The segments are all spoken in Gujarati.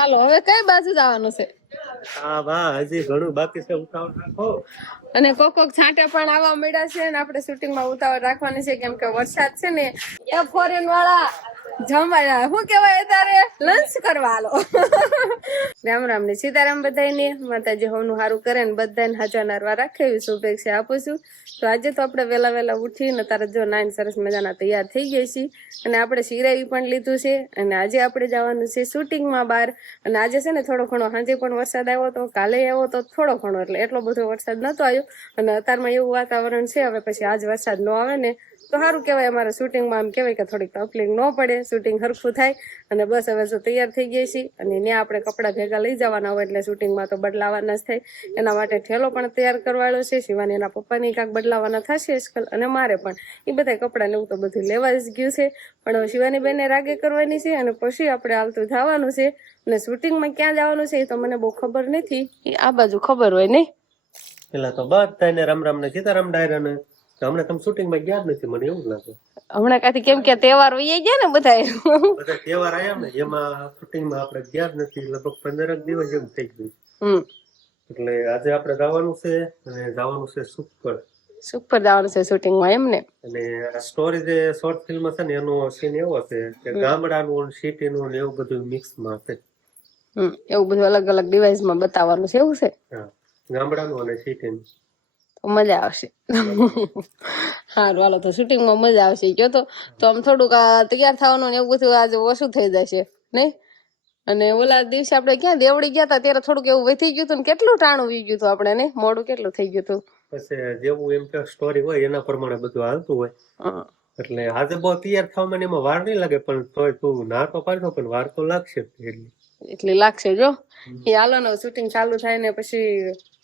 ચાલો હવે કઈ બાજુ જવાનું છે? હા વાહ હજી ઘણું બાકી છે ઉતાવળ રાખો. અને કોક કોક છાંટે પણ આવવા મળ્યા છે અને આપણે શૂટિંગમાં ઉતાવળ રાખવાની છે કેમ કે વરસાદ છે ને એ ફોરેન વાળા જમવા શું કહેવાય તારે? લંચ કરવા હાલો રામ રામ ને સીતારામ બધાને માતાજી હોનું સારું કરે ને બધાને હાજર નરવા રાખે એવી શુભેચ્છા આપું છું. તો આજે તો આપણે વહેલા વહેલા ઉઠીને તારે જો નાઈન સરસ મજાના તૈયાર થઈ ગઈ છીએ. અને આપણે શિરાવી પણ લીધું છે. અને આજે આપણે જવાનું છે શૂટિંગમાં બહાર. અને આજે છે ને થોડો ઘણો સાંજે પણ વરસાદ આવ્યો તો કાલે આવ્યો તો થોડો ઘણો. એટલે એટલો બધો વરસાદ નહોતો આવ્યો. અને અત્યારમાં એવું વાતાવરણ છે. હવે પછી આજ વરસાદ ન આવે ને તો સારું કહેવાય, અમારે શૂટિંગમાં આમ કહેવાય કે થોડીક તકલીફ ન પડે, શૂટિંગ હરખું થાય અને બસ હવે જો તૈયાર થઈ ગઈ છીએ અને ત્યાં આપણે કપડાં ભેગા લઈ જવાના હોય એટલે શૂટિંગમાં તો બદલાવાના જ થાય. એના માટે ઠેલો પણ તૈયાર કરવાનો છે, શિવાની એના પપ્પાની કાંક બદલાવાના થશે આજકાલ અને મારે પણ. એ બધા કપડાં લેવું તો બધું લેવા જ ગયું છે. પણ શિવાની બેને રાગે કરવાની છે અને પછી આપણે હાલતું થવાનું છે અને શૂટિંગમાં ક્યાં જવાનું છે એ તો મને બહુ ખબર નથી. આ બાજુ ખબર હોય નહીં પેલા તો બધાને રામ રામ ને સીતારામ ડાયરા ને હમણાં તમે શૂટિંગમાં ગયા જ નથી મને એવું લાગે. હમણાં કાથી કેમ કે તહેવાર વહી ગયા ને બધા બધા તહેવાર આવ્યા ને એમાં શૂટિંગમાં આપણે ગયા જ નથી લગભગ પંદર દિવસ જેમ થઈ ગયું. એટલે આજે આપણે જવાનું છે અને જવાનું છે સુપર સુપર જવાનું છે શૂટિંગમાં એમ ને? અને આ સ્ટોરી જે શોર્ટ ફિલ્મ છે ને એનો સીન એવો છે કે ગામડાનું સિટીનું ને એવું બધું મિક્સમાં છે. એવું બધું અલગ અલગ ડિવાઇસમાં બતાવવાનું છે એવું છે? ગામડાનું અને સિટીનું મજા આવશે. સારું હાલો તો શૂટિંગમાં મજા આવશે. કયો તો તો આમ થોડુંક તૈયાર થવાનું ને એવું બધું આજે ઓછું થઈ જશે નહીં અને ઓલા દિવસે આપણે ક્યાં દેવડી ગયા હતા ત્યારે થોડુંક એવું વધી ગયું હતું ને કેટલું ટાણું વી ગયું હતું આપણે ને? મોડું કેટલું થઈ ગયું હતું પછી જેવું એમ કે સ્ટોરી હોય એના પ્રમાણે બધું હાલતું હોય. એટલે આજે બહુ તૈયાર થવામાં એમાં વાર નહીં લાગે પણ તોય તું ના તો પાડશો પણ વાર તો લાગશે એટલી. એટલી લાગશે જો એ હાલો ને શૂટિંગ ચાલુ થાય ને પછી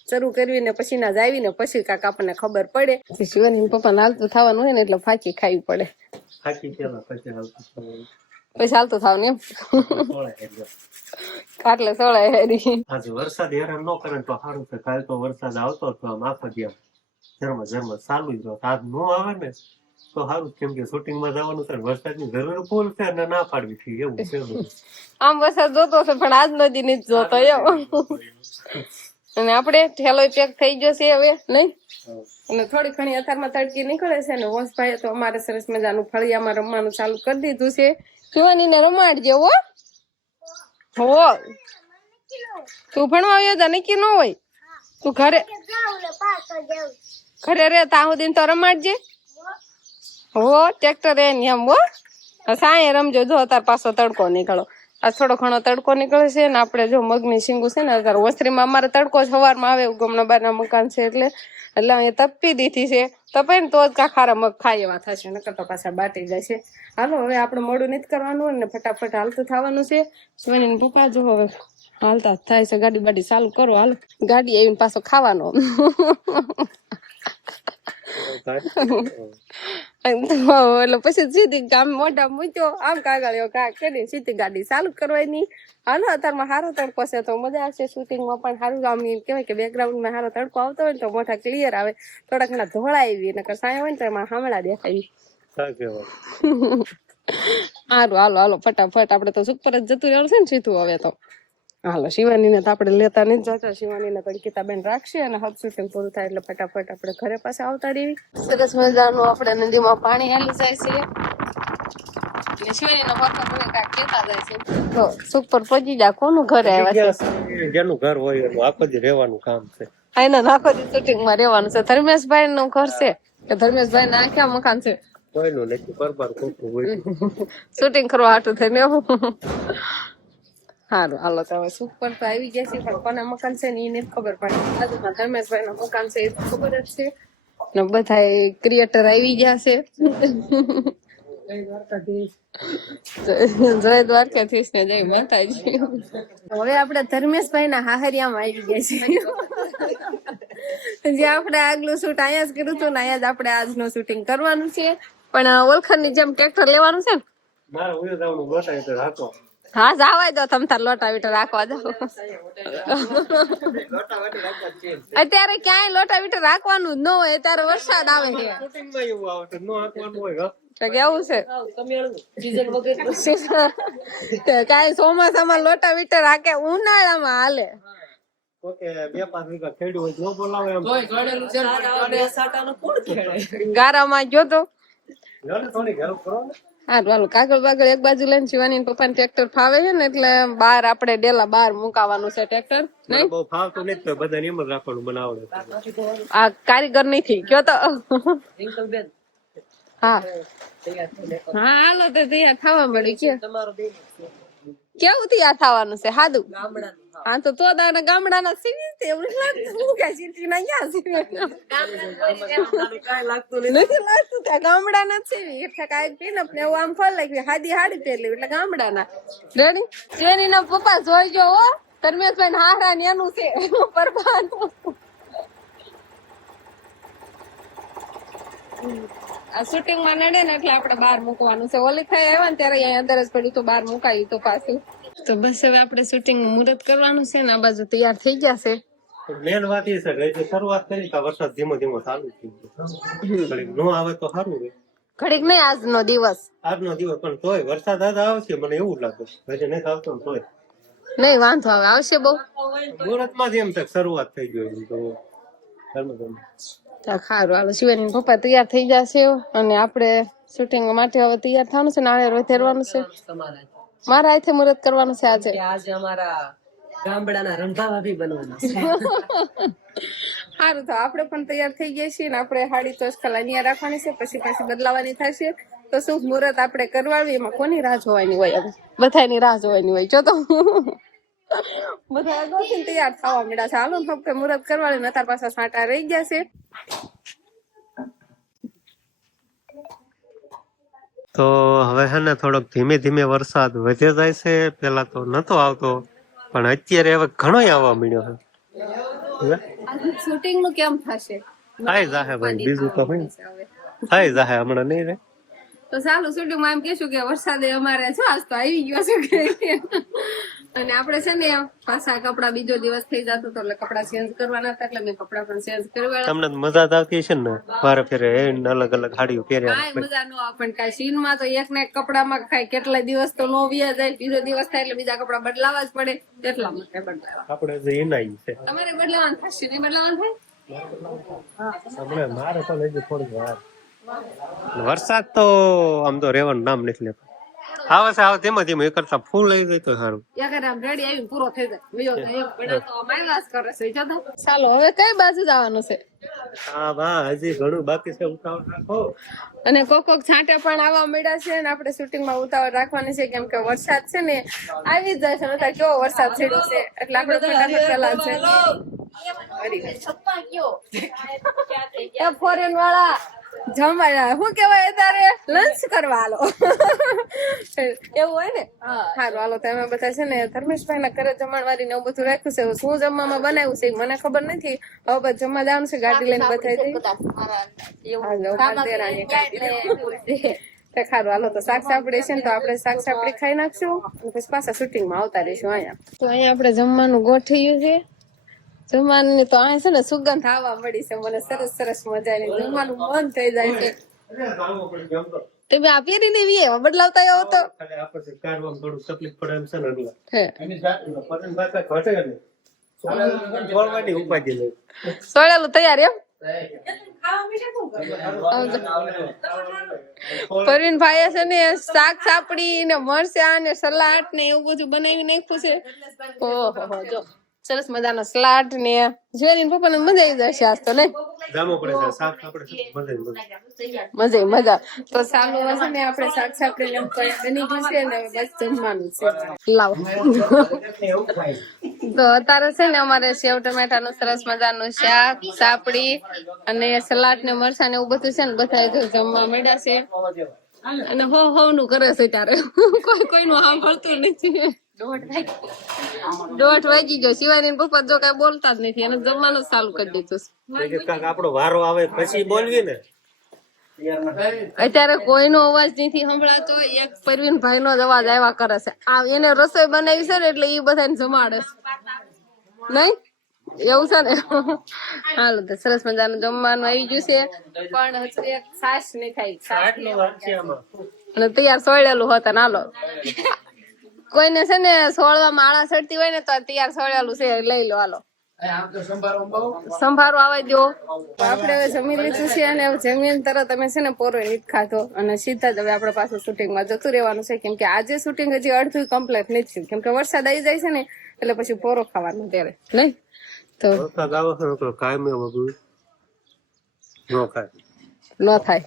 શરૂ કરવી ને પછી ના જાવી ને પછી કાક આપણને ખબર પડે. પછી શિવાની પપ્પા હાલતું થવાનું હોય ને એટલે ફાકી ખાવી પડે. ફાકી પછી હાલતું. પછી એમ. એટલે. સોળાય હેરી. આજે વરસાદ હેરાન ન કરે તો સારું છે. કાલ તો વરસાદ આવતો હતો આમ આખો દી આમ ઝરમર ઝરમર ચાલુ જ રહ્યો. આજ નો આવે ને તો સારું કેમ કે શૂટિંગમાં જવાનું છે વરસાદની જરૂર ફૂલ છે અને ના પાડવી છે એવું છે આમ વરસાદ જોતો છે પણ આજ નદી ની જ જોતો એમ. અને આપણે ઠેલો પેક થઈ ગયો છે હવે નહીં? અને થોડી ઘણી અથારમાં તડકી નીકળે છે ને વંશભાઈ તો અમારે સરસ મજાનું ફળિયામાં રમવાનું ચાલુ કરી દીધું છે. શિવાની ને રમાડજે હો. હો. તું ભણવા આવ્યો તા નક્કી ન હોય? તું ઘરે ઘરે રે તા સુધી તો રમાડજે. હો ટ્રેક્ટર એ ને એમ હો. સાંય રમજો જો તાર પાછો તડકો નીકળો. આ થોડો ઘણો તડકો નીકળે છે ને આપણે જો મગની શીંગું છે ને, અત્યારે ઓસરીમાં અમારે તડકો જ સવારમાં આવે ગમણા બારના મકાન છે એટલે એટલે અહીંયા તપી દીધી છે. તપે ને તો જ કા ખારા મગ ખાય એવા થશે નકર તો પાછા બાટી જાય છે. હાલો, હવે આપણે મોડું નથી કરવાનું ને, ફટાફટ હાલતું થવાનું છે. શિવાની પપ્પા, જો હવે હાલતા થાય છે, ગાડી બાડી ચાલુ કરો, હાલ. ગાડી આવીને પાછો ખાવાનો. પછી સીધી ગામ મોઢા મૂક્યો આમ કાગળિયો કા સીધી ગાડી ચાલુ કરવાની હાલો અત્યારમાં સારો તડકો છે તો મજા આવશે શૂટિંગમાં પણ સારું આમ કહેવાય કે બેકગ્રાઉન્ડમાં સારો તડકો આવતો હોય ને તો મોઢા ક્લિયર આવે થોડાક ના ધોળા આવી નકર સાય હોય ને તો એમાં હામળા દેખાય સારું હાલો હાલો ફટાફટ. આપણે તો સુપર જ જતું રહેવાનું છે ને સીધું હવે તો. હાલો શિવાનીને તો આપણે લેતા નહીં જતા. શિવાનીને તો અંકિતાબેન રાખશે અને હબ શૂટિંગ પૂરું થાય એટલે ફટાફટ આપણે ઘરે પાસે આવતા રહેવી સરસ મજાનું આપણે નદીમાં પાણી હાલી જાય છે. અને શિવાનીના પપ્પા મને કાંઈક કહેતા જાય છે. તો સુપર પહોંચી જા કોનું ઘરે આવ્યા છે? જગ્યા છે, જેનું ઘર હોય એનું આખો દી રહેવાનું કામ છે. આ એના નાખો દી શૂટિંગમાં રહેવાનું છે. ધર્મેશભાઈ નું ઘર છે? કે ધર્મેશભાઈ ના ક્યાં મકાન છે? કોઈનું નથી પરબાર ખોટું હોય. શૂટિંગ કરવા હાટું થઈને સારું હાલો તો હવે સુપર તો આવી ગયા છે પણ કોના મકાન છે ને એ નથી ખબર પડે બાજુમાં ધર્મેશભાઈ નું મકાન છે એ તો ખબર જ છે ને બધા ક્રિએટર આવી ગયા છે જય દ્વારકાધીશ ને જય માતાજી હવે આપણે ધર્મેશભાઈ ના હાહરિયામાં આવી ગયા છે જે આપણે આગલું શૂટ અહીંયા જ કર્યું હતું ને અહીંયા જ આપણે આજનું શૂટિંગ કરવાનું છે પણ ઓળખરની જેમ ટ્રેક્ટર લેવાનું છે ને હા જાવાય દો તમ તાર લોટા વીટા રાખવા જાવ. અત્યારે ક્યાંય લોટા વીટા રાખવાનું જ ન હોય, અત્યારે વરસાદ આવે છે. કેવું છે. કાંઈ ચોમાસામાં લોટા વીટર રાખે, ઉનાળામાં હાલે. ગારામાં જોતો ને હા વાલું કાગળ બાગળ એક બાજુ લઈને જીવાની પપ્પા ટ્રેક્ટર ફાવે છે ને એટલે બાર આપણે ડેલા બાર મુકાવાનું છે ટ્રેક્ટર નહીં? બહુ ફાવતું નથી તો બધાને એમ જ રાખવાનું બનાવડે આ કારીગર નથી. કયો તો? હા. હા હાલો તો તૈયાર થવા મળ્યું. કે કેવું તૈયાર થવાનું છે? સાદું હા. તો તો દાના ગામડાના સીવી છે, એવું લાગતું. હું કે સિટી ના ક્યાં સીવે? નથી લાગતું કે ગામડાના સીવી. એટલે કાંઈ પીનપ ને એવું આમ ફળ લાગ્યું હાદી હાડી પહેરલી એટલે ગામડાના. રેડી? જેની ના પપ્પા જોઈજો હો. ધર્મેશભાઈ હારા ને એનું છે પરબાન આ શૂટિંગમાં નડે ને એટલે આપણે બહાર મૂકવાનું છે. ઓલી થઈ આવ્યા ને ત્યારે અહીંયા અંદર જ પડ્યું તો બહાર મુકાયું તો પાછું. તો બસ હવે આપણે શૂટિંગનું મુહૂર્ત કરવાનું છે ને આ બાજુ તૈયાર થઈ જશે મેન વાત એ છે કે શરૂઆત કરી તો વરસાદ ધીમો ધીમો ચાલુ થઈ ગયો. નો આવે તો સારું રહે ઘડીક નહીં આજનો દિવસ. આજનો દિવસ પણ તોય વરસાદ આજ આવશે મને એવું લાગે હજી નહીં આવતો તોય. નહીં વાંધો આવે આવશે બહુ. મુહૂર્તમાં જ એમ તક શરૂઆત થઈ ગઈ એમ તો. ખારું હાલો શિવાની પપ્પા તૈયાર થઈ જશે અને આપણે શૂટિંગ માટે હવે તૈયાર થવાનું છે નાળે રોધેરવાનું છે. મારા હાથે મુહૂર્ત કરવાનું છે આજે. આજે અમારા ગામડાના રંધાવા બી બનવાના છે. સારું તો આપણે પણ તૈયાર થઈ ગયા છીએ ને આપણે હાડી તો કલાનિયા રાખવાની છે પછી પાછી બદલાવાની થશે. તો શુભ મુહૂર્ત આપણે કરવાની એમાં કોની રાહ જોવાની હોય હવે? બધાની રાહ જોવાની હોય જો તો. બધા અગાઉથી ને તૈયાર થવા મળ્યા છે. હાલો ને ફક્ત મુહૂર્ત કરવાની ને તાર પાછા સાંટા રહી ગયા છે. તો હવે હે ને થોડોક ધીમે ધીમે વરસાદ વધે જાય છે. પેલા તો નતો આવતો પણ અત્યારે હવે ઘણો આવવા મળ્યો છે. શૂટિંગનું કેમ થશે? થાય જાહે ભાઈ બીજું તો હોય હવે. જાહે હમણાં નહીં રે. તો ચાલો શૂટિંગમાં એમ કેશું કે વરસાદે અમારે છે આજ તો આવી ગયો છે અને આપણે છે ને પાછા કપડા બીજો દિવસ થઈ જતો તો એટલે કપડા ચેન્જ કરવાના હતા એટલે મેં કપડા પણ ચેન્જ કરવા તમને મજા આવતી છે ને? વારે ફેરે અલગ અલગ હાડીઓ પહેર્યા કાંઈ મજા ન આવે પણ કાંઈ સીનમાં તો એક ને એક કપડામાં કાંઈ કેટલા દિવસ તો નો વ્યા જાય બીજો દિવસ થાય એટલે બીજા કપડા બદલાવા જ પડે. એટલા માટે બદલાવા. આપણે જે એના છે. તમારે બદલાવાનું થશે નહીં બદલાવાનું થાય? હમણાં મારે તો લઈ વાર. વરસાદ તો આમ તો રેવાનું નામ નથી લેતો. આવે છે આવે ધીમે ધીમે એ કરતા ફૂલ લઈ જાય તો સારું. રેડી આવીને પૂરો થઈ જાય. ચાલો હવે કઈ બાજુ જવાનું છે? હા બા હજી ઘણું બાકી છે ઉતાવળ રાખો. અને કોક કોક છાંટે પણ આવવા મળ્યા છે અને આપણે શૂટિંગમાં ઉતાવળ રાખવાની છે કેમ કે વરસાદ છે ને આવી જ જાય છે. નહીંતર કેવો વરસાદ છેડ્યો છે? એટલે આપણે ફટાફટ પેલા છે. ફોરેન વાળા જમવા શું કેવાય તારે? લંચ કરવા હાલો એવું હોય ને? સારું હાલો તમે બધા છે ને ધર્મેશભાઈ ના ઘરે જમણવારી ને એવું બધું રાખ્યું છે. શું જમવામાં બનાવ્યું છે મને ખબર નથી. હવે બધા જમવા જવાનું છે ગાડી લઈને બધા તે ખારું હાલો તો શાક સાપડી છે ને તો આપણે શાક સાપડી ખાઈ નાખશું. પછી પાછા શૂટિંગમાં આવતા રહીશું અહીંયા. તો અહીંયા આપણે જમવાનું ગોઠવ્યું છે. જમવાની તો અહીંયા છે ને સુગંધ આવવા મળી છે. મને સરસ સરસ મજાની જમવાનું મન થઈ જાય છે. તમે આ પહેરી લેવી એમાં. બદલાવતા આવ્યો તો. કાઢવામાં થોડું તકલીફ પડે એમ છે ને એટલે સોળેલું તૈયાર એમ? પરવીન ભાઈ છે ને શાક સાપડી ને મરચા ને સલાડ ને એવું બધું બનાવી નાખ્યું છે. ઓહો જો. સરસ મજાનો સ્લાટ ને જોઈને પપ્પાને મજા આવી જશે આજ તો બધે. મજા મજા તો સાલું હશે ને આપણે શાક સાપડી ને બની ગયું છે ને બસ જમવાનું છે. લાવો. તો અત્યારે છે ને અમારે સેવ ટમેટા નું સરસ મજાનું શાક સાપડી અને સલાડ ને મરસા ને એવું બધું છે ને બધા જમવા મળ્યા છે. અને હો હો નું કરે છે ત્યારે. કોઈ કોઈનું સાંભળતું નથી. દોઢ વાગી ગયો. શિવાની પપ્પા જો કઈ બોલતા જ નથી. એને જમવાનું ચાલુ કરી દીધું આપણો વારો આવે પછી બોલવી ને. અત્યારે કોઈનો અવાજ નથી સંભળાતો. એક પરવીન ભાઈ નો જ અવાજ આવ્યા કરે છે. આ એને રસોઈ બનાવી છે ને એટલે એ બધાને જમાડે છે. નહીં? એવું છે ને? હાલો તો સરસ મજાનું જમવાનું આવી ગયું છે. પણ હજુ એક છાશ નહીં થાય અને તૈયાર સોળેલું હતા નાલો કોઈને છે ને સોળવા આળા ચડતી હોય ને તો તૈયાર સોળેલું છે લઈ લો હાલો. સંભારો આવા દો આપણે હવે જમી લીધું છે અને જમીન તરત અમે છે ને પોરો નીટ ખાધો અને સીધા જ હવે આપણે પાછું શૂટિંગમાં જતું રહેવાનું છે કેમ કે આજે શૂટિંગ હજી અડધું કમ્પ્લીટ નથી થયું. કેમ કે વરસાદ આવી જાય છે ને એટલે પછી પોરો ખાવાનું ત્યારે. નહીં? તો કાયમી ન ખાય. ન થાય.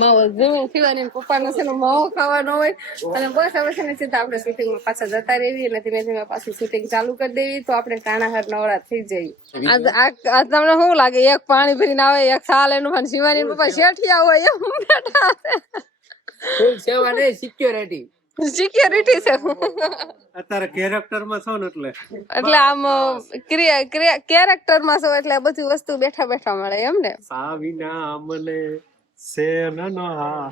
માવો જમીન પીવાની ને પપ્પાનો છે ને માવો ખાવાનો હોય અને બસ હવે છે ને સીધા આપણે શૂટિંગમાં પાછા જતા રહેવી અને ધીમે ધીમે પાછું શૂટિંગ ચાલુ કરી દેવી તો આપણે કાણાહાર નવરા થઈ જઈએ આજ આ તમને શું લાગે? એક પાણી ભરીને આવે એક સાલ એનું પણ શિવાની પપ્પા શેઠિયા હોય એમ બેઠા સેવા નહીં સિક્યોરિટી સિક્યોરિટી છે. અત્યારે કેરેક્ટરમાં છો ને એટલે. એટલે આમ કેરેક્ટરમાં છો એટલે બધી વસ્તુ બેઠા બેઠા મળે એમ ને? સાવિના અમને સેન નો હા.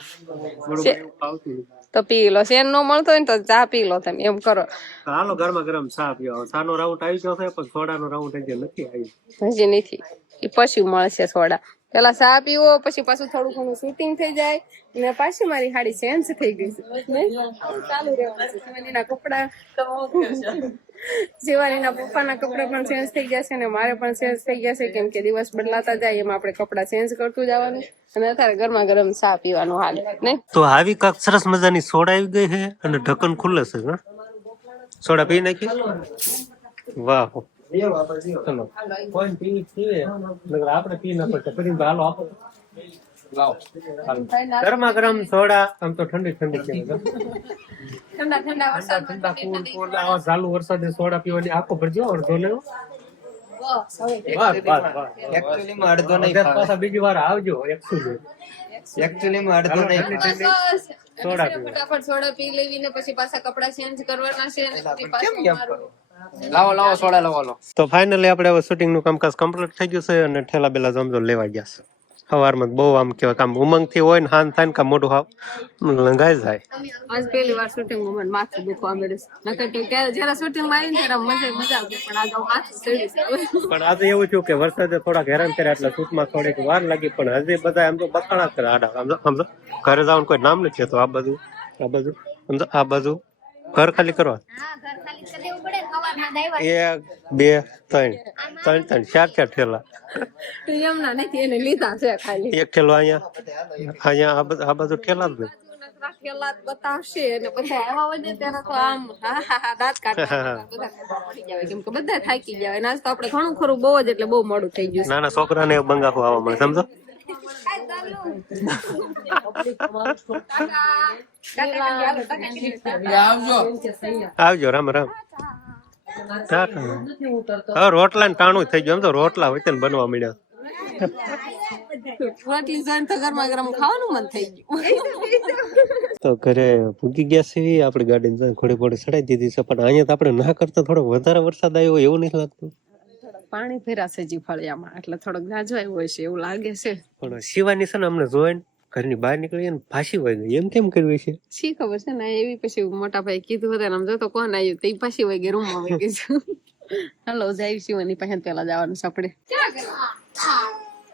તો પી લો શેન નો મળતો હોય ને તો ચા પી લો તમે એમ કરો. હાલો ગરમા ગરમ ચા પીવો. ચાનો રાઉન્ડ આવી ગયો છે પણ સોડાનો રાઉન્ડ હજી નથી આવ્યો. હજી નથી. એ પછી મળશે સોડા પેલા ચા પીવો, પછી પાછું થોડું ઘણું શૂટિંગ થઈ જાય ને પાછી મારી હાડી ચેન્જ થઈ ગઈ છે. ચાલુ રહેવાનું કપડા. શિવાનીના પપ્પાના કપડા પણ ચેન્જ થઈ ગયા છે, અને મારે પણ ચેન્જ થઈ ગયા છે, કેમ કે દિવસ બદલાતા જાય, એમાં આપણે કપડા ચેન્જ કરતું જવાનું. અને અત્યારે ગરમા ગરમ ચા પીવાનું હાલ, ને? તો આવી કાક સરસ મજાની સોડા આવી ગઈ છે, અને ઢક્કન ખુલ્લે છે સોડા પી નાખી? વાહ. ચલો. કોઈ પી પીવે નકર આપણે પી ના પડશે ફરી હાલો આપો. લાવો. ગરમા ગરમ સોડા આમ તો ઠંડી ઠંડી છે ઠંડા ઠંડા વરસાદ ઠંડા કુલ કુલ આવા ચાલુ વરસાદે સોડા પીવાની આખો ભરજો અડધો લેવો બીજી વાર આવજો એકસો એકચ્યુઅલી માં અડધો નહીં સોડા ફટાફટ સોડા પી લેવી ને પછી પાછા કપડા ચેન્જ કરવાના છે અને પછી પાછું મારું લાવો લાવો સોડા લાવો લો તો ફાઇનલી આપણે હવે શૂટિંગનું કામકાજ કમ્પ્લીટ થઈ ગયું છે અને ઠેલા બેલા જમજો લેવા ગયા છે. સવારમાં બહુ આમ કેવાય કામ ઉમંગથી હોય ને હાન થાય ને કામ મોઢું હાવ લંગાઈ જાય. આજ પહેલી વાર શૂટિંગમાં માથું દુખવા મળ્યું નકર તો ત્યારે જયારે શૂટિંગમાં આવી ને ત્યારે મજા મજા આવતી પણ આજે માથું સડી પણ આજે એવું થયું કે વરસાદે થોડાક હેરાન કર્યા એટલે શૂટમાં થોડીક વાર લાગી પણ હજી બધા આમ તો બકાણા કરે આડા સમજો સમજો ઘરે જવાનું કોઈ નામ નથી તો આ બધું આ બધું સમજો આ બધું ઘર ખાલી કરવા? એક બે ત્રણ. ત્રણ ત્રણ ચાર ચાર ઠેલા. એમના નથી એને લીધા છે ખાલી. એક ઠેલો અહીંયા અહીંયા આ બધું ઠેલા જ બધા આવ્યા હોય ને ત્યારે તો આમ હા હા હા દાંત કાઢવા બધા કાઢવા પડી જાય કેમ કે બધા થાકી જાય અને આજ ઘણું ખરું બહુ જ એટલે બહુ મોડું થઈ ગયું નાના છોકરા ને બંગાફો આવવા મળે સમજો? આવજો રામ રામ. રોટલા ને ટાણું થઈ ગયું એમ તો રોટલા હોય ને બનવા મળ્યા તો ઘરે ભૂગી ગયા છે આપડી ગાડી ઘોડી ઘોડી ચડાઈ દીધી છે પણ અહીંયા તો આપણે ના કરતા થોડો વધારે વરસાદ આવ્યો એવું નહીં લાગતું. પાણી ભરાશે જી ફળિયામાં. એટલે થોડોક ગાજવાય હોય છે એવું લાગે છે. પણ શિવાની છે ને અમને જોઈને ઘરની બહાર નીકળી ને ફાંસી વહી ગઈ. એમ કેમ કર્યું છે? શી ખબર છે ને એવી પછી મોટા ભાઈ કીધું હતું આમ જોતો કોણ આવ્યું? તે પાછી વહી ગઈ રૂમમાં વહી ગઈ છે. હાલો જાય શિવાની પાસે પેલા જવાનું છે આપણે.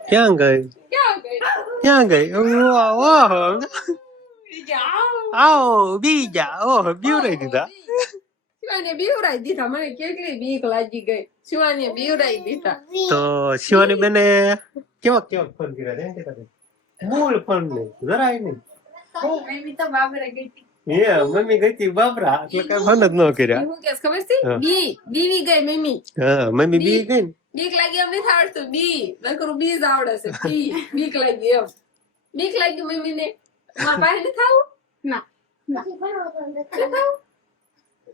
ક્યાં ગઈ? ક્યાં ગઈ? ઓહો ઓહો. આવો બીજા. ઓહો બીવરાઈ દીધા. શિવાને બીવરાઈ દીધા. મને કેટલી બીક લાગી ગઈ. શિવાની બીવરાઈ દીધા. તો શિવાની બેને કેવા કેવા ફોન કર્યા છે એમ કહેતા હતા. મૂળ ફોન નહીં જરાય નહીં. મમ્મી તો બાબરે ગઈ એ મમ્મી ગઈ હતી બાબરા એટલે કઈ ફોન જ ન કર્યા. હું કેસ ખબર છે? બી બીવી ગઈ મમ્મી. હા મમ્મી બી ગઈ બીક લાગી એમ નથી આવડતું. બી નકરું બી જ આવડે છે. બી બીક લાગી એમ. બીક લાગી મમ્મી ને મારા પાસે નથી આવું? ના ના?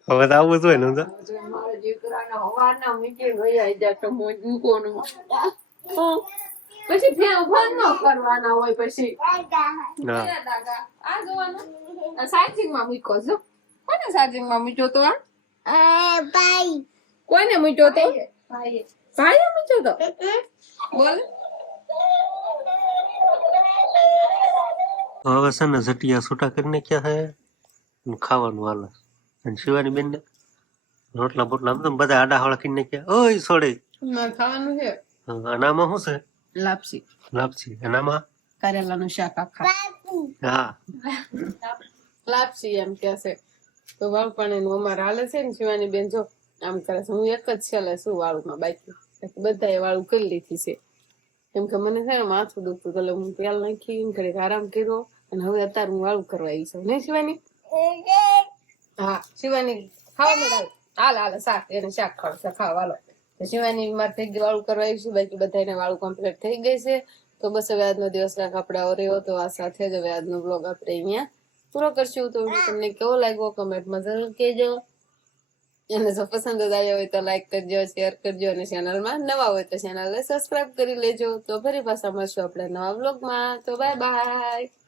હવે તો આવવું જોઈએ ને સમજો. મારા દીકરાના હવારના મીટિંગ હોય જાય તો મોજ મૂકોનું હં. પછી ત્યાં ઊભા ન કરવાના હોય પછી? આ જોવાનું. ચાર્જિંગમાં મૂકો છો કોને ચાર્જિંગમાં મૂક્યો તો આ? કોને મૂક્યો તો? ભાઈએ. મૂક્યો તો? બોલ. હવે છે ને જટિયા છૂટા કરીને ક્યાં હે? ખાવાનું હાલે. અને શિવાની બેન રોટલા બોટલા આમ તો બધા આડા હળા કીને કે ઓય સોડે. ખાવાનું છે. અનામાં અને શું છે? લાપસી. લાપસી. અનામાં કરેલાનું શાક આખા. હા. લાપસી એમ કે છે. તો વાળું પાણી નું અમારે હાલે છે ને શિવાની બેન જો આમ કરે છે. હું એક જ છેલ્લે શું વાળુમાં બાકી? બાકી બધાએ વાળું કરી લીધી છે. કેમ કે મને છે માથું દુખતું એટલે હું તેલ નાખી ઘડીક આરામ કર્યો. અને હવે અત્યારે હું વાળું કરવા આવી છું. નહીં શિવાની? અહીંયા પૂરો કરશું. તો તમને કેવો લાગ્યો, કમેન્ટમાં જરૂર કહેજો. અને જો પસંદ જ આવ્યો હોય તો લાઈક કરજો શેર કરજો, અને ચેનલમાં નવા હોય તો ચેનલને સબસ્ક્રાઇબ કરી લેજો. તો ફરી પાછા મળશું આપણે નવા બ્લોગમાં તો બાય બાય